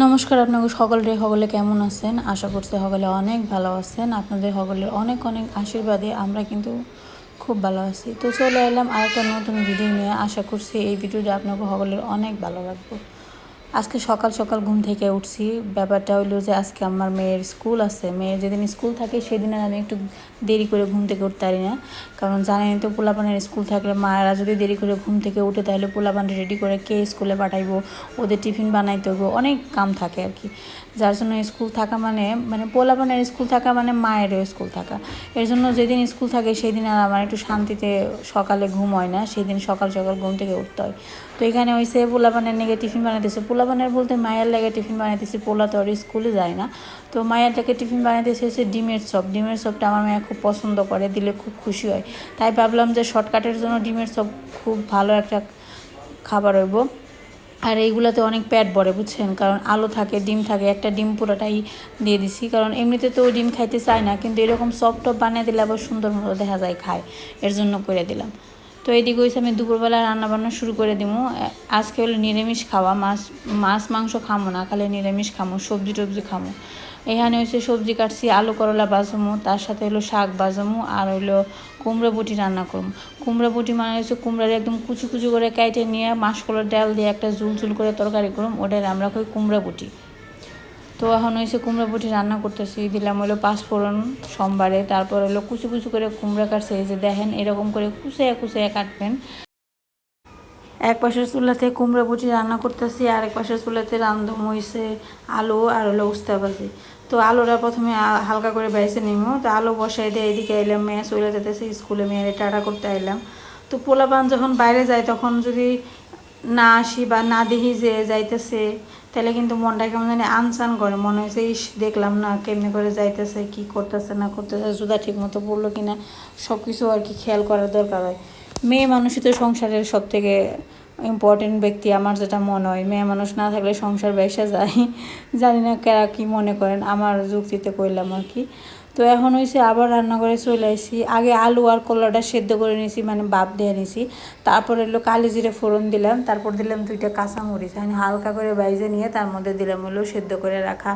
নমস্কার, আপনাকে সকলে সকলে কেমন আছেন? আশা করছি সকলে অনেক ভালো আছেন। আপনাদের সকলের অনেক অনেক আশীর্বাদে আমরা কিন্তু খুব ভালো আছি। তো চলে এলাম আরেকটা নতুন ভিডিও নিয়ে। আশা করছি এই ভিডিওটা আপনাকে সকলের অনেক ভালো লাগবে। আজকে সকাল সকাল ঘুম থেকে উঠছি। ব্যাপারটা হইল যে আজকে আমার মেয়ের স্কুল আছে। মেয়ের যেদিন স্কুল থাকে সেদিন আর আমি একটু দেরি করে ঘুম থেকে উঠতে পারি না। কারণ জানেন তো পোলাপানের স্কুল থাকলে মায়েরা যদি দেরি করে ঘুম থেকে উঠে তাহলে পোলাপান রেডি করে কে স্কুলে পাঠাইবো? ওদের টিফিন বানাইতে হবে অনেক কাম থাকে আর কি। যার জন্য স্কুল থাকা মানে মানে পোলাপানের স্কুল থাকা মানে মায়েরও স্কুল থাকা। এর জন্য যেদিন স্কুল থাকে সেদিন আর আমার একটু শান্তিতে সকালে ঘুম হয় না, সেদিন সকাল সকাল ঘুম থেকে উঠতে হয়। তো এখানে হয়েছে পোলাপানের নেগে টিফিন বানাইতেছে। পোলাপানের বলতে মায়ের লাগে টিফিন বানাইতেছে, পোলা তো আর স্কুলে যায় না। তো মায়েরটাকে টিফিন বানাইতেছে হচ্ছে ডিমের চপ। ডিমের চপটা আমার মেয়ে খুব পছন্দ করে, দিলে খুব খুশি হয়। তাই ভাবলাম যে শর্টকাটের জন্য ডিমের চপ খুব ভালো একটা খাবার হইব। আর এইগুলাতে অনেক প্যাট ভরে, বুঝছেন? কারণ আলো থাকে, ডিম থাকে, একটা ডিম পুরোটাই দিয়ে দিছি। কারণ এমনিতে তো ডিম খাইতে চায় না, কিন্তু এরকম সফট টপ বানিয়ে দিলে আবার সুন্দর মতো দেখা যায় খায়। এর জন্য করে দিলাম। তো এদিকে হয়েছে আমি দুপুরবেলা রান্না বান্না শুরু করে দিব আজকে হলো নিরামিষ খাওয়া, মাছ মাছ, মাংস খামো না, খালি নিরামিষ খামো সবজি টবজি খামো। এখানে হচ্ছে সবজি কাটছি, আলু, করলা বাজামো, তার সাথে হলো শাক বাজামো আর হলো কুমড়া বুটি রান্না করব। কুমড়া বুটি মানে হচ্ছে কুমড়ার একদম কুচু কুচু করে কেটে নিয়ে মাসকলার ডাল দিয়ে একটা জুল জুল করে তরকারি করুম ওটাই আমরা কই কুমড়া বুটি তো এখন হয়েছে কুমড়া বুটি রান্না করতেছি, দিলাম হলো পাঁচফোড়ন সোমবারে, তারপর হলো কুচু কুচু করে কুমড়া কাটছে, এই যে দেখেন এরকম করে কুচিয়ে কুচিয়ে কাটবেন। এক পাশের চুলাতে কুমড়া বুটি রান্না করতেছি, আর এক পাশের চুলাতে রান্ধম হয়েছে আলু আর হলো উস্তা ভাজি। তো আলুটা প্রথমে হালকা করে বেছে নিব তো আলু বসাই দিয়ে এদিকে এলাম মেয়ে চলে যেতেছে স্কুলে, মেয়ের টাটা করতে এলাম তো পোলাপান যখন বাইরে যায়, তখন যদি না আসি বা না দেখি যে যাইতেছে, তাহলে কিন্তু মনটা কেমন জানি আনসান করে। মনে হয়েছে ইস, দেখলাম না কেমনি করে যাইতেছে, কি করতেছে, না করতেছে জুদা ঠিক মতো পড়ল কিনা? সব কিছু আর কি খেয়াল করার দরকার হয়। মেয়ে মানুষই তো সংসারের সব থেকে ইম্পর্টেন্ট ব্যক্তি, আমার যেটা মনে হয়। মেয়ে মানুষ না থাকলে সংসার বেসা যায়। জানি না কারা কি মনে করেন, আমার যুক্তিতে করলাম আর কি। তো এখন হয়েছে আবার রান্নাঘরে চলে আসি আগে আলু আর কলাটা সেদ্ধ করে নিয়েছি মানে বাপ দিয়ে নিয়েছি তারপর এলো কালি জিরে ফোড়ন দিলাম। তারপর দিলাম দুইটা কাঁচামরিচ। আমি হালকা করে বাইজে নিয়ে তার মধ্যে দিলাম হলো সেদ্ধ করে রাখা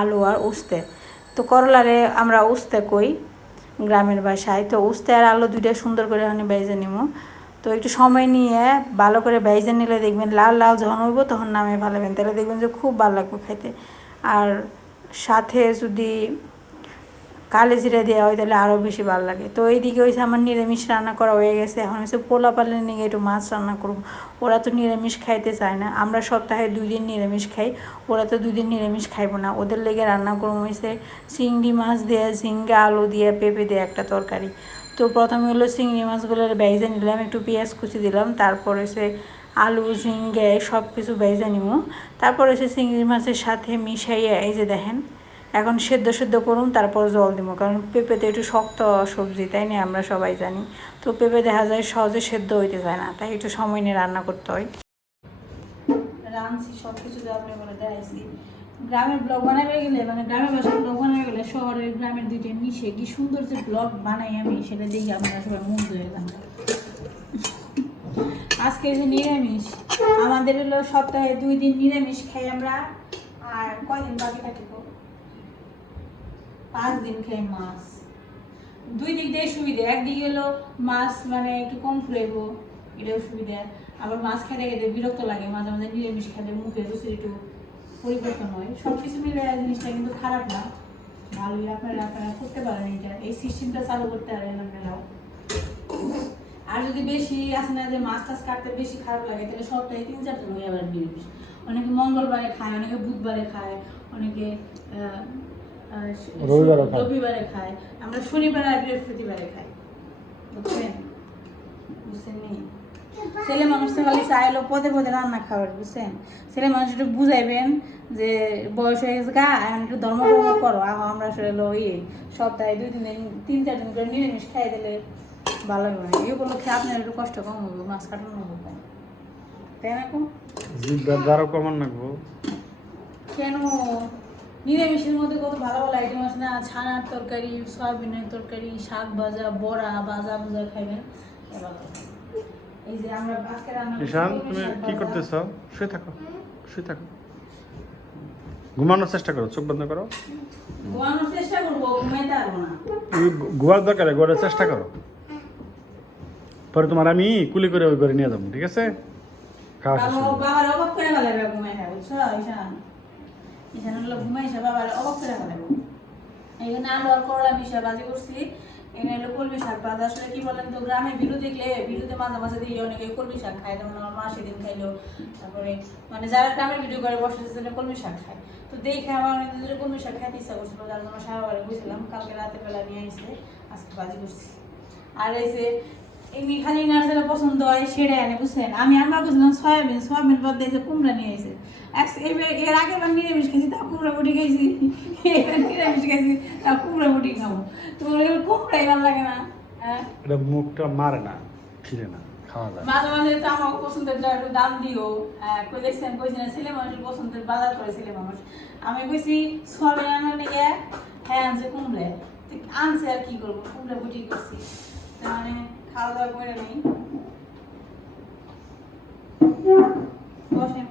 আলু আর উস্তে। তো করলারে আমরা উস্তে কই। গ্রামের বাসায়। তো উস্তে আর আলু দুইটা সুন্দর করে আমি বাইজে নিব তো একটু সময় নিয়ে ভালো করে বাইজে নিলে দেখবেন লাল লাল যখন হইব তখন নামে ভালোবেন তাহলে দেখবেন যে খুব ভালো লাগবে খেতে। আর সাথে যদি কালে জিরা দেওয়া হয় তাহলে আরও বেশি ভালো লাগে। তো এইদিকে হয়েছে আমার নিরামিষ রান্না করা হয়ে গেছে, এখন হচ্ছে পোলা পালের নিয়ে একটু মাছ রান্না করব। ওরা তো নিরামিষ খাইতে চায় না, আমরা সপ্তাহে দুই দিন নিরামিষ খাই, ওরা তো দুই দিন নিরামিষ খাইবো না। ওদের লেগে রান্না করব হয়েছে চিংড়ি মাছ দিয়ে, ঝিঙ্গা, আলু দিয়ে, পেঁপে দিয়ে একটা তরকারি। তো প্রথমে হলো চিংড়ি মাছগুলো বেজে নিলাম, একটু পেঁয়াজ কুচি দিলাম, তারপর হচ্ছে আলু, ঝিঙ্গে সব কিছু বেজে নিব তারপর হচ্ছে চিংড়ি মাছের সাথে মিশাইয়া, এই যে দেখেন এখন সেদ্ধ সেদ্ধ করুন, তারপর জল দিব। কারণ পেঁপেতে একটু শক্ত সবজি, তাই না? আমরা সবাই জানি। তো পেঁপে দেখা যায় সহজে সেদ্ধ হইতে চায় না, তাই একটু সময় নিয়ে রান্না করতে হয়। রাঁধছি সব কিছু আপনি বলে দেখাইছি। গ্রামের ব্লগ বানাবে গেলে মানে গ্রামের বাসার ব্লগ বানাবে গেলে শহরের গ্রামের দুইটা মিশে কি সুন্দর যে ব্লগ বানাই আমি, সেটা দেখি আপনারা সবাই মুগ্ধ হয়ে যান। আজকে যে নিরামিষ, আমাদের হলো সপ্তাহে দুই দিন নিরামিষ খাই আমরা, আর কয়দিন বাকি থাকি? পাঁচ দিন খাই মাছ। দুই দিক দিয়ে সুবিধা একদিকে হলো মাছ মানে একটু কম ফুলাইবো এটাও সুবিধা। আবার মাছ খেতে খেতে বিরক্ত লাগে মাঝে মাঝে নিরামিষ খেলে মুখের রুচির একটু পরিবর্তন হয়। সব কিছু মিলে জিনিসটা কিন্তু খারাপ না। ভালোই আপনারা আপনারা করতে পারেন এটা। এই সিস্টেমটা চালু করতে পারেন আপনারাও। আর যদি বেশি আসে না যে মাছ টাছ কাটতে বেশি খারাপ লাগে তাহলে সপ্তাহে তিন চারটে হয়ে আবার নিরামিষ। অনেকে মঙ্গলবারে খায় অনেকে বুধবারে খায় অনেকে আহ, রবিবারে খায়। আমরা শনিবার আর বৃহস্পতিবারে খাই। বুঝছেন? ছেলে খালি চাইলো পদে পদে রান্না বুঝছেন? ছেলে মানুষ একটু বুঝাইবেন যে বয়স হয়ে গেছে গা এখন একটু ধর্ম কর্ম করো। আমরা আসলে ইয়ে সপ্তাহে দুই তিন দিন তিন চার দিন করে নিরামিষ খাই দিলে ভালো হবে না। এই উপলক্ষে আপনার একটু কষ্ট কম হবে মাছ কাটানো হবে তাই না কম দ্বারা কমান রাখব কেন? নিরামিষের মধ্যে কত ভালো ভালো আইটেম আছে না? ছানার তরকারি সয়াবিনের তরকারি শাক ভাজা বড়া ভাজা ভাজা খাইবেন। এই যে আমরা আজকে রান্না ঈশান তুমি কি। করতেছ? শুয়ে থাকো শুয়ে থাকো। ঘুমানোর চেষ্টা করো চোখ বন্ধ করো। ঘুমানোর চেষ্টা করব ঘুমাইতে পারব না। ঘুমার দরকারে ঘরের চেষ্টা করো। পরে তোমার আমি কুলি করে ওই করে নিয়ে যাব ঠিক আছে? খাওয়া বাবার অভাব করে ফেলাবে ঘুমাই খায় বুঝছ ঈশান হলো করে ফেলাবে এখানে আলু আর করলা মিশা বাজি করছি। এখানে হলো কলমি শাক ভাজা। আসলে কি বলেন তো, গ্রামে বিরু দেখলে, বিরুতে মাঝে মাঝে দিয়ে অনেকে কলমি শাক খায়। যেমন আমার মা সেদিন খাইলো। তারপরে মানে যারা গ্রামের ভিডিও করে, বসে সেদিন কলমি শাক খায়। তো দেখে আমার অনেক দিন কলমি শাক খাইতে ইচ্ছা করছিল। যার জন্য সারা বারে বুঝছিলাম কালকে রাতে বেলা নিয়ে আসছে আজকে বাজি করছি। আর এই যে এমনি খালি নার্সেরা পছন্দ হয় সেরে আনে বুঝছেন? আমি আমরা বুঝলাম সয়াবিন সয়াবিন বাদ দিয়ে কুমড়া নিয়ে এসে এর আগে বার নিরামিষ খেয়েছি তা কুমড়া মুটি খেয়েছি এবার নিরামিষ খেয়েছি তা কুমড়া মুটি খাব। তো এবার কুমড়াই ভালো লাগে না। হ্যাঁ? এটা মুখটা মারে না ফিরে না। মাঝে মাঝে তো আমার পছন্দের একটু দাম দিও হ্যাঁ, কই দেখছেন কইছি না ছেলে মানুষের পছন্দের বাজার করে ছেলে মানুষ। আমি কইছি সয়াবিন আনার হ্যাঁ আনছে কুমড়ে আনছে আর কি করব কুমড়া বুটি করছি তার মানে খাওয়া দাওয়া করে নেই। বসেন।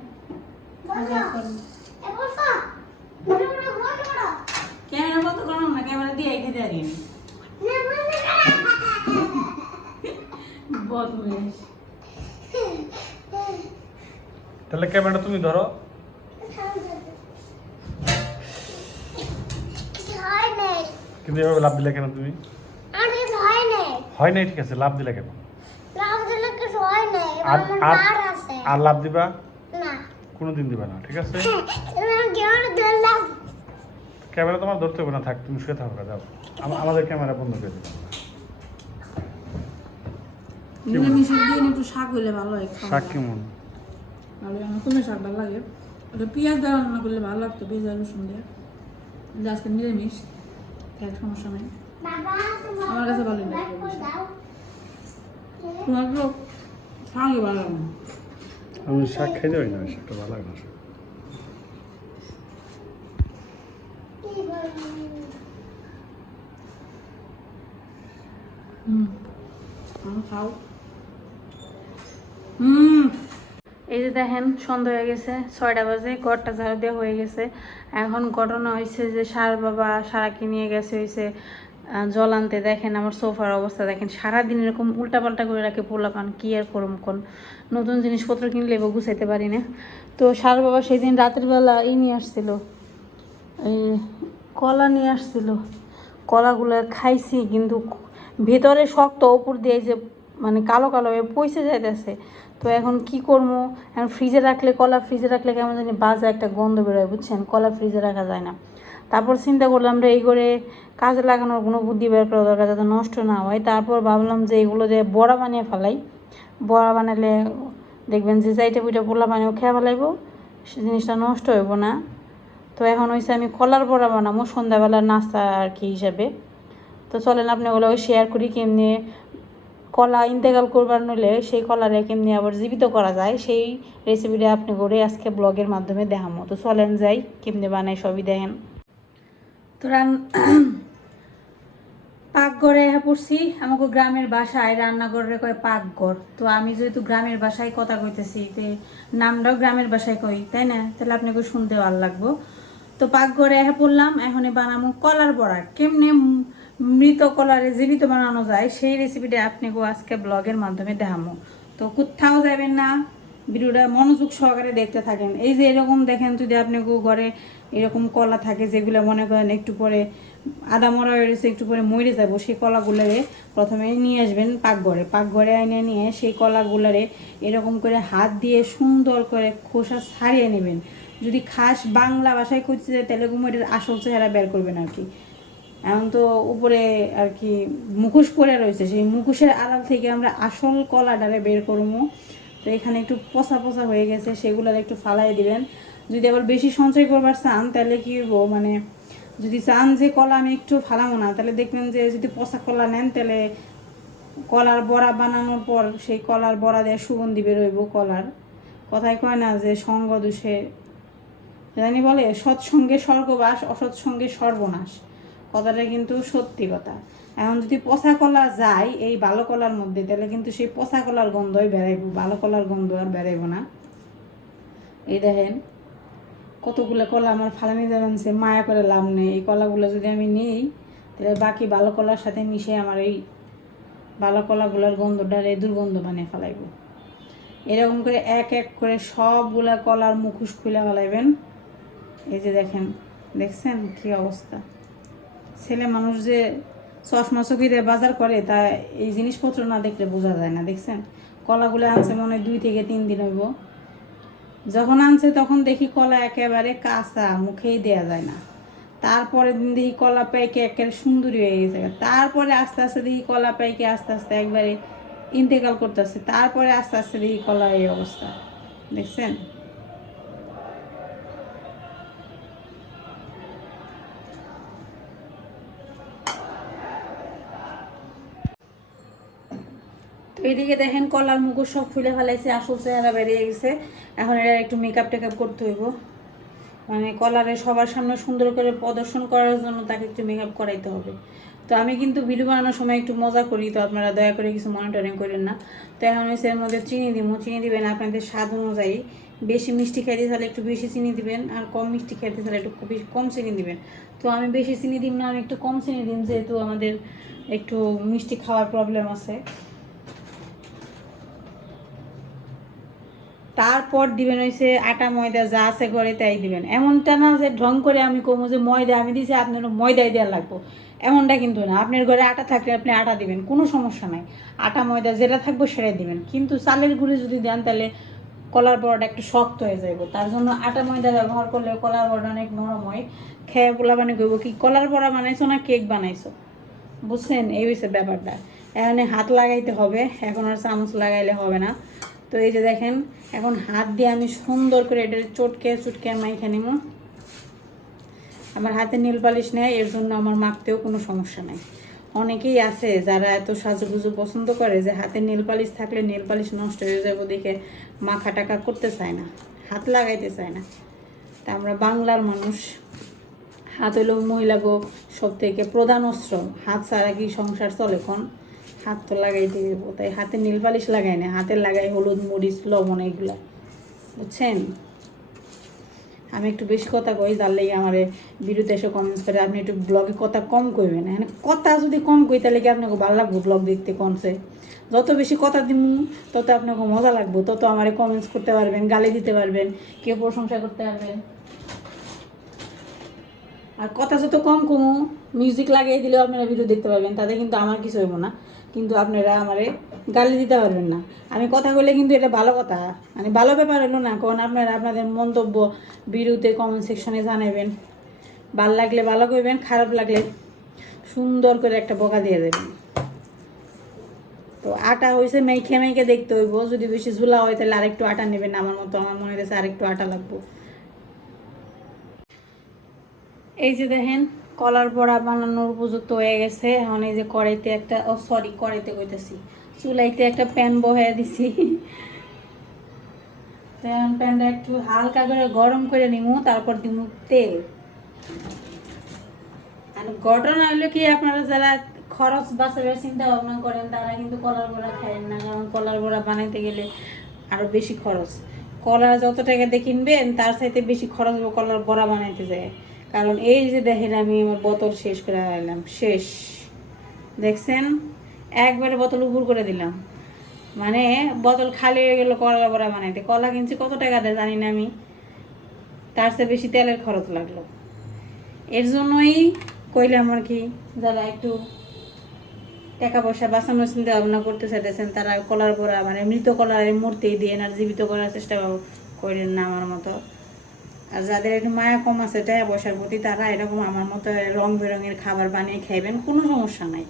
ক্যামেরা বন্ধ করুন না ক্যামেরা দিয়ে খেতে আগে। বদমেশ তাহলে ক্যামেরাটা তুমি ধরো। কিন্তু এভাবে লাভ দিলে কেন তুমি? হয় নাই ঠিক আছে? লাভ দিলে কেন? আর আর আর লাভ দিবা? কোনোদিন দিবা না ঠিক আছে? ক্যামেরা তোমার ধরতে হবে না থাক তুমি শুয়ে থাকো যাও। আমাদের ক্যামেরা বন্ধ করে দিবা নিরামিষের দিন একটু শাক হলে ভালো হয় শাক কেমন? ভালো হয় আমার কোনো শাক ভালো লাগে? ওটা পেঁয়াজ দেওয়া রান্না করলে ভালো লাগতো পেঁয়াজ আর রসুন দিয়ে। আজকে নিরামিষ। সমস্যা নেই। আমার কাছে ভালো লাগে তোমার তো ভালো লাগে আমি শাক খাই যাই না শাকটা ভালো লাগে না। শাক। হুম আমি খাও। হুম। এই যে দেখেন, সন্ধ্যা হয়ে গেছে, ছয়টা বাজে, ঘরটা ঝাড়ু দেওয়া হয়ে গেছে। এখন ঘটনা হয়েছে যে সার বাবা সারাকে নিয়ে গেছে হয়েছে জল আনতে। দেখেন আমার সোফার অবস্থা, দেখেন সারাদিন এরকম উল্টাপাল্টা করে রাখে পোলা পান কি আর করম কোন? নতুন জিনিসপত্র কিনলে এবার গুছাইতে পারি না। তো সার বাবা সেদিন রাতের বেলা ই নিয়ে আসছিল এই কলা নিয়ে আসছিল। কলাগুলো খাইছি, কিন্তু ভেতরে শক্ত উপর দিয়ে যে মানে কালো কালো হয়ে পয়সে যাইতেছে। তো এখন কি করব? এখন ফ্রিজে রাখলে, কলা ফ্রিজে রাখলে কেমন জানি বাজে একটা গন্ধ বেরোয়, বুঝছেন? কলা ফ্রিজে রাখা যায় না। তারপর চিন্তা করলাম রে, এই করে কাজে লাগানোর কোনো বুদ্ধি বের করা দরকার যাতে নষ্ট না হয়। তারপর ভাবলাম যে এগুলো দিয়ে বড়া বানিয়ে ফেলাই। বড়া বানালে দেখবেন যে যাইটা বুইটা পোলা বানিয়েও খেয়ে ফেলাইবো, সে জিনিসটা নষ্ট হইব না। তো এখন হয়েছে আমি কলার বড়া বানাবো সন্ধ্যাবেলার নাস্তা আর কি হিসাবে। তো চলেন, আপনি ওগুলো শেয়ার করি কেমনি কলা ইন্তেকাল করবার নইলে সেই কলারে কেমনি আবার জীবিত করা যায়, সেই রেসিপিটা আপনি করে আজকে ব্লগের মাধ্যমে দেখামো। তো চলেন যাই, কেমনি বানাই সবই দেখেন। তো রান পাকঘরে হ্যাঁ পড়ছি, আমাকে গ্রামের বাসায়, রান্নাঘরে কয় পাকঘর। তো আমি যেহেতু গ্রামের বাসায় কথা কইতেছি, তে নামটাও গ্রামের বাসায় কই, তাই না? তাহলে আপনাকে শুনতে ভালো লাগবো। তো পাকঘরে হ্যাঁ পড়লাম, এখন বানাবো কলার বড়া। কেমনে মৃত কলারে জীবিত বানানো যায়, সেই রেসিপিটা আপনাকে আজকে ব্লগের মাধ্যমে দেখামো। তো কোথাও যাবেন না, ভিডিওটা মনোযোগ সহকারে দেখতে থাকেন। এই যে এরকম দেখেন, যদি আপনি ঘরে এরকম কলা থাকে, যেগুলো মনে করেন একটু পরে আদা মরা গেছে, একটু পরে মরে যাব, সেই কলাগুলারে প্রথমে নিয়ে আসবেন পাকঘরে। পাকঘরে এনে নিয়ে সেই কলাগুলারে এরকম করে হাত দিয়ে সুন্দর করে খোসা ছাড়িয়ে নেবেন। যদি খাস বাংলা ভাষায় করতে যায় তাহলে কুমোরের আসল চেহারা বের করবেন আর কি। এখন তো উপরে আর কি মুখোশ পরে রয়েছে, সেই মুখোশের আড়াল থেকে আমরা আসল কলা কলাটারে বের করব। তো এখানে একটু পচা পচা হয়ে গেছে, সেগুলো একটু ফালাই দিবেন। যদি আবার বেশি সঞ্চয় করবার চান, তাহলে কি হইব? মানে যদি চান যে কলা আমি একটু ফালাবো না, তাহলে দেখবেন যে যদি পচা কলা নেন, তাহলে কলার বড়া বানানোর পর সেই কলার বড়া দিয়ে সুগন্ধি বেরোইব কলার। কথায় কয় না যে সঙ্গ দোষে, জানি বলে, সৎসঙ্গে স্বর্গবাস, অসৎসঙ্গে সর্বনাশ। কথাটা কিন্তু সত্যি কথা। এখন যদি পচা কলা যায় এই ভালো কলার মধ্যে, তাহলে কিন্তু সেই পচা কলার গন্ধই বেড়াইব, ভালো কলার গন্ধ আর বেড়াইব না। এই দেখেন, কতগুলো কলা আমার ফালানি যাবেন মায়া করে লাভ নেই। এই কলাগুলো যদি আমি নিই, তাহলে বাকি ভালো কলার সাথে মিশে আমার এই ভালো কলাগুলোর গন্ধটা এই দুর্গন্ধ বানিয়ে ফেলাইব। এরকম করে এক এক করে সবগুলা কলার মুখোশ খুলে ফেলাইবেন। এই যে দেখেন, দেখছেন কি অবস্থা? ছেলে মানুষ যে চশমা চকিতে বাজার করে, তা এই জিনিসপত্র না দেখলে বোঝা যায় না, দেখছেন? কলাগুলো আনছে মনে দুই থেকে তিন দিন হইব। যখন আনছে তখন দেখি কলা একেবারে কাঁচা, মুখেই দেয়া যায় না। তারপরে দিন দেখি কলা পাইকে একেবারে সুন্দরী হয়ে গেছে। তারপরে আস্তে আস্তে দেখি কলা পাইকে আস্তে আস্তে একবারে ইন্তেকাল করতেছে। তারপরে আস্তে আস্তে দেখি কলা এই অবস্থা। দেখছেন? এদিকে দেখেন কলার মুখোশ সব ফুলে ফেলাইছে, আসল চেহারা বেরিয়ে গেছে। এখন এটা একটু মেকআপ টেকআপ করতে হইব। মানে কলারে সবার সামনে সুন্দর করে প্রদর্শন করার জন্য তাকে একটু মেকআপ করাইতে হবে। তো আমি কিন্তু ভিডিও বানানোর সময় একটু মজা করি, তো আপনারা দয়া করে কিছু মনিটরিং করেন না। তো এখন হচ্ছে এর মধ্যে চিনি দিব চিনি দিবেন আপনাদের স্বাদ অনুযায়ী। বেশি মিষ্টি খাইতে চাইলে একটু বেশি চিনি দিবেন, আর কম মিষ্টি খাইতে চাইলে একটু বেশি কম চিনি দিবেন। তো আমি বেশি চিনি দিই না, আমি একটু কম চিনি দিন যেহেতু আমাদের একটু মিষ্টি খাওয়ার প্রবলেম আছে। তারপর দিবেন হইছে আটা ময়দা যা আছে ঘরে তাই দিবেন। এমনটা না যে ঢং করে আমি কমো যে ময়দা, আমি দিছি আপনার ময়দাই দেওয়া লাগবো। এমনটা কিন্তু না। আপনার ঘরে আটা থাকলে আপনি আটা দিবেন, কোনো সমস্যা নাই। আটা, ময়দা যেটা থাকব সেটাই দিবেন। কিন্তু চালের গুঁড়ি যদি দেন তাহলে কলার বড়াটা একটু শক্ত হয়ে যাবে তার জন্য আটা, ময়দা ব্যবহার করলে কলার বড়া অনেক নরম হয়। খেয়ে পোলা বানিয়ে করব কি, কলার বড়া বানাইছো না কেক বানাইছো? বুঝছেন? এই হচ্ছে ব্যাপারটা। এখানে হাত লাগাইতে হবে, এখন আর চামচ লাগাইলে হবে না। তো এই যে দেখেন, এখন হাত দিয়ে আমি সুন্দর করে এটা চটকে চটকে মাইখে নিব। আমার হাতে নীল পালিশ নেয় এর জন্য আমার মাখতেও কোনো সমস্যা নাই। অনেকেই আছে যারা এত সাজুগুজু পছন্দ করে যে হাতে নীল পালিশ থাকলে নীল পালিশ নষ্ট হয়ে যাব দেখে মাখা টাকা করতে চায় না, হাত লাগাইতে চায় না। তা আমরা বাংলার মানুষ, হাত হইল মহিলা গো সব থেকে প্রধান অস্ত্র। হাত ছাড়া কি সংসার চলে কোন হাত তো লাগাইতে দেব তাই হাতে নীল পালিশ লাগাই না হাতে লাগাই হলুদ, মরিচ, লবণ এগুলা, বুঝছেন? আমি একটু বেশি কথা কই, যার লেগে আমার বিরুদ্ধে এসে কমেন্টস করে আপনি একটু ব্লগে কথা কম কইবেন। মানে কথা যদি কম কই, তাহলে কি আপনাকে ভালো লাগবো ব্লগ দেখতে কমছে যত বেশি কথা দিব তত আপনাকে মজা লাগবো, তত আমারে কমেন্টস করতে পারবেন, গালি দিতে পারবেন, কেউ প্রশংসা করতে পারবেন। আর কথা যত কম কমু মিউজিক লাগিয়ে দিলেও আপনারা ভিডিও দেখতে পারবেন, তাতে কিন্তু আমার কিছু হইব না। কিন্তু আপনারা আমারে গালি দিতে পারবেন না। আমি কথা বললে কিন্তু এটা ভালো কথা। মানে ভালো ব্যাপার হলো না, কারণ আপনারা আপনাদের মন্তব্য বিরুদ্ধে কমেন্ট সেকশনে জানাবেন ভালো লাগলে ভালো করবেন খারাপ লাগলে সুন্দর করে একটা বকা দিয়ে দেবেন। তো আটা হয়েছে মেখে মেখে দেখতে হইব। যদি বেশি ঝুলা হয় তাহলে আরেকটু আটা নেবেন আমার মতো। আমার মনে হয়েছে আরেকটু আটা লাগবো। এই যে দেখেন কলার বড়া বানানোর উপযুক্ত হয়ে গেছে। এখন এই যে কড়াইতে একটা, ও সরি কড়াইতে কইতেছি। চুলাইতে একটা প্যান বহাই দিছি। এখন প্যানটা একটু হালকা করে গরম করে নিমু, তারপর দিমু তেল। আর ঘটনা হলো কি, আপনারা যারা খরচ বাঁচাবার চিন্তা ভাবনা করেন, তারা কিন্তু কলার বড়া খায়েন না, কারণ কলার বড়া বানাইতে গেলে আরও বেশি খরচ। কলা যত টাকাতে কিনবেন, তার চাইতে বেশি খরচ কলার বড়া বানাইতে যায়। কারণ এই যে দেখেন আমি আমার বোতল শেষ করে আইলাম শেষ। দেখছেন? একবারে বোতল উপর করে দিলাম। মানে বোতল খালি হয়ে গেল কলা বড়া বানাইতে। কলা কিনছি কত টাকা দেয় জানি না আমি। তার চেয়ে বেশি তেলের খরচ লাগল। এর জন্যই কইলাম আর কি, যারা একটু টাকা পয়সা বাঁচানোর চিন্তা ভাবনা করতে চাইতেছেন, তারা কলার পরা মানে মৃত কলার মূর্তি দিয়ে আর জীবিত করার চেষ্টা করেন না আমার মতো। আর যাদের একটু মায়া কম আছে টাকা পয়সার প্রতি, তারা এরকম আমার মতো রং বেরঙের খাবার বানিয়ে খাইবেন কোনো সমস্যা নাই।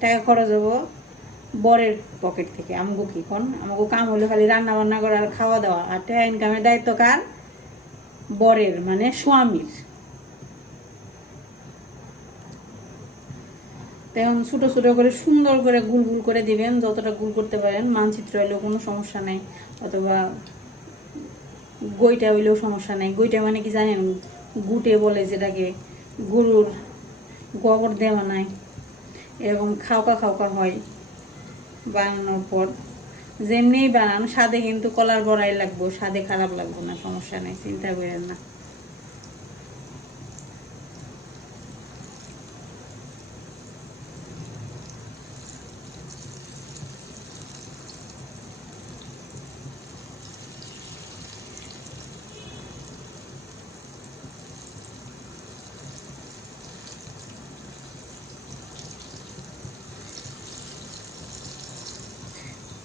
টাকা খরচ হব বরের পকেট থেকে, আমগো কি কোন? আমাকে কাম হলে খালি রান্না বান্না করা আর খাওয়া দাওয়া আর টাকা ইনকামের দায়িত্ব কার? বরের মানে স্বামীর। তেমন ছোটো ছোটো করে সুন্দর করে গুল গুল করে দিবেন, যতটা গুল করতে পারেন, মানচিত্র এলেও কোনো সমস্যা নেই। অথবা গইটা হইলেও সমস্যা নাই। গইটা মানে কি জানেন? গুটে বলে যেটাকে। গরুর গোবর দেওয়া নাই। এবং খাওকা খাওকা হয় বানানোর পর। যেমনি বানান, স্বাদে কিন্তু কলার বড়াই লাগবো, স্বাদে খারাপ লাগবো না, সমস্যা নাই, চিন্তা করেন না।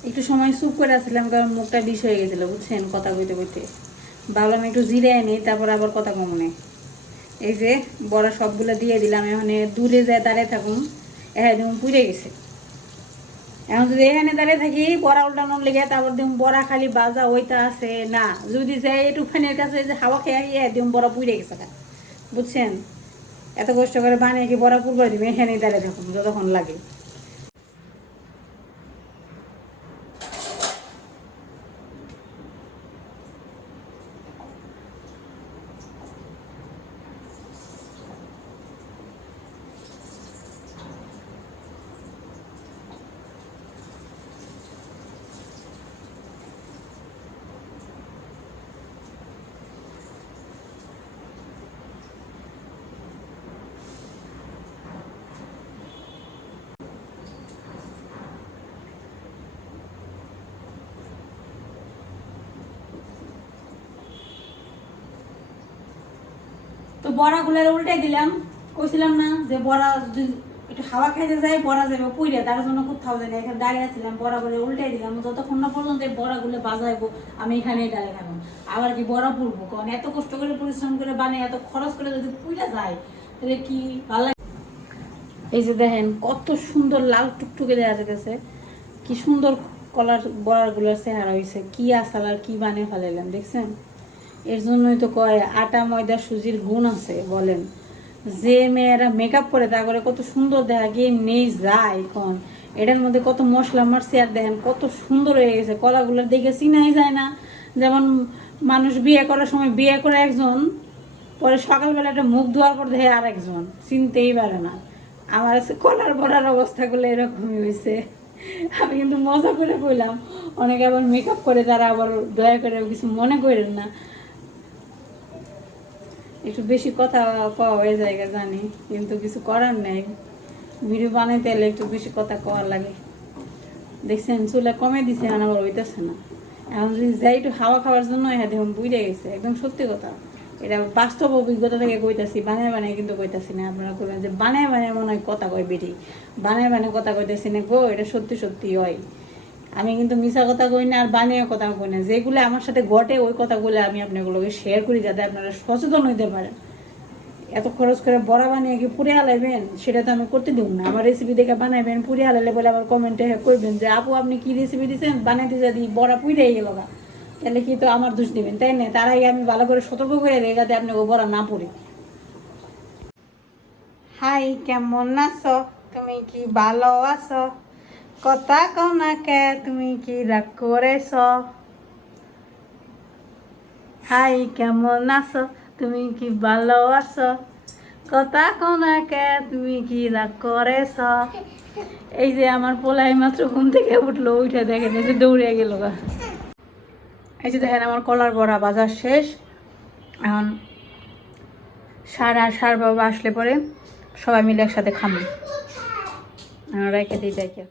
একটু সময় চুপ করে আসছিলাম, কারণ মুখটা বিষ হয়ে গেছিল, বুঝছেন? কথা কইতে কইতে। ভাবলাম একটু জিরে আনি তারপর আবার কথা কমনে এই যে, বড় সবগুলো দিয়ে দিলাম, এখানে দূরে যায় দাঁড়িয়ে থাকুন হ্যাঁ দেখুন পুড়ে গেছে। এখন যদি এখানে দাঁড়িয়ে থাকি, বড়া উল্টানোর লেগে তারপর দেখুন বড়া খালি বাজা ওইটা আছে, না। যদি যাই একটু ফ্যানের কাছে যে হাওয়া খেয়ে গিয়ে দেখুন বড়া পুড়ে গেছে। বুঝছেন? এত কষ্ট করে বানিয়ে কি বড়া পুর করে দিবে এখানেই দাঁড়িয়ে থাকুন যতক্ষণ লাগে। বড়াগুলোর উল্টে দিলাম। কইছিলাম না যে বড়া যদি একটু হাওয়া খাইতে যাই, বড়া যাবে পুইরে, তার জন্য কোথাও জানি এখানে দাঁড়িয়ে আছিলাম, বড়াগুলো উল্টাই দিলাম। যতক্ষণ না পর্যন্ত এই বড়াগুলো বাজাইবো, আমি এখানেই দাঁড়িয়ে থাকব। আবার কি বড়া পুরবো কারণ এত কষ্ট করে পরিশ্রম করে বানিয়ে, এত খরচ করে যদি পুইরা যায়, তাহলে কি ভালো লাগে? এই যে দেখেন, কত সুন্দর লাল টুকটুকে দেওয়া যেতেছে কি সুন্দর কলার বড়াগুলোর চেহারা হয়েছে কি আসাল আর কি বানিয়ে ফেলাইলাম, দেখছেন? এর জন্যই তো কয়, আটা, ময়দা, সুজির গুণ আছে, বলেন। যে মেয়েরা মেকআপ করে, তা করে কত সুন্দর দেখা গিয়ে নেই যায় এখন। এটার মধ্যে কত মশলা মারছে, আর দেখেন কত সুন্দর হয়ে গেছে। কলাগুলো দেখে চিনাই যায় না। যেমন মানুষ বিয়ে করার সময় বিয়ে করে একজন, পরে সকালবেলা একটা মুখ ধোয়ার পর দেখে আর একজন চিনতেই পারে না। আমার কলার বড়ার অবস্থাগুলো এরকমই হয়েছে। আমি কিন্তু মজা করে বললাম, অনেকে আবার মেকআপ করে, তারা আবার দয়া করে কিছু মনে করেন না। একটু বেশি কথা কওয়া হয়ে যায় জানি। কিন্তু কিছু করার নেই। ভিডিও বানাইতে এলে একটু বেশি কথা কওয়ার লাগে। দেখছেন, চুলা কমে দিছে, এখন আবার হইতেছে না। এখন যদি যাই একটু হাওয়া খাওয়ার জন্য হ্যাঁ দেখুন বুঝে গেছে। একদম সত্যি কথা। এটা বাস্তব অভিজ্ঞতা থেকে কইতাছি, বানায় বানায় কিন্তু কইতাছি না আপনারা করবেন যে, বানায় বানায় মনে হয় কথা কয় বেরি বানায় বানায় কথা কইতাছি না গো, এটা সত্যি সত্যি হয়। আমি কিন্তু মিশা কথা কই না আর বানিয়ে কথা কই না। যেগুলো আমার সাথে ঘটে, ওই কথাগুলো আমি আপনাগুলোকে শেয়ার করি যাতে আপনারা সচেতন হইতে পারেন। এত খরচ করে বড়া বানিয়ে কি পুড়ে হালাইবেন? সেটা তো আমি করতে দিব না। আমার রেসিপি দেখে বানাইবেন, পুড়ে হালাইলে বলে আবার কমেন্টে করবেন যে, আপু, আপনি কি রেসিপি দিচ্ছেন বানাইতে যদি বড়া পুড়ে গেল তাহলে কি তো আমার দোষ দিবেন, তাই না? তার আগে আমি ভালো করে সতর্ক করে দিই যাতে আপনি ও বড়া না পড়ে। হাই, কেমন আছো? তুমি কি ভালো আছো? কথা কও না কে তুমি কি রাগ করেছ? হাই, কেমন আছো? তুমি কি ভালো আছো? কথা কও না কে তুমি কি রাগ করেছ? এই যে আমার পোলাই মাত্র ঘুম থেকে উঠল, উঠে দেখেন এই যে দৌড়ে গেল এই যে দেখেন আমার কলার বড়া বাজার শেষ। এখন সার সার বাবা আসলে পরে সবাই মিলে একসাথে খামো। রেখে দিই, দেখে।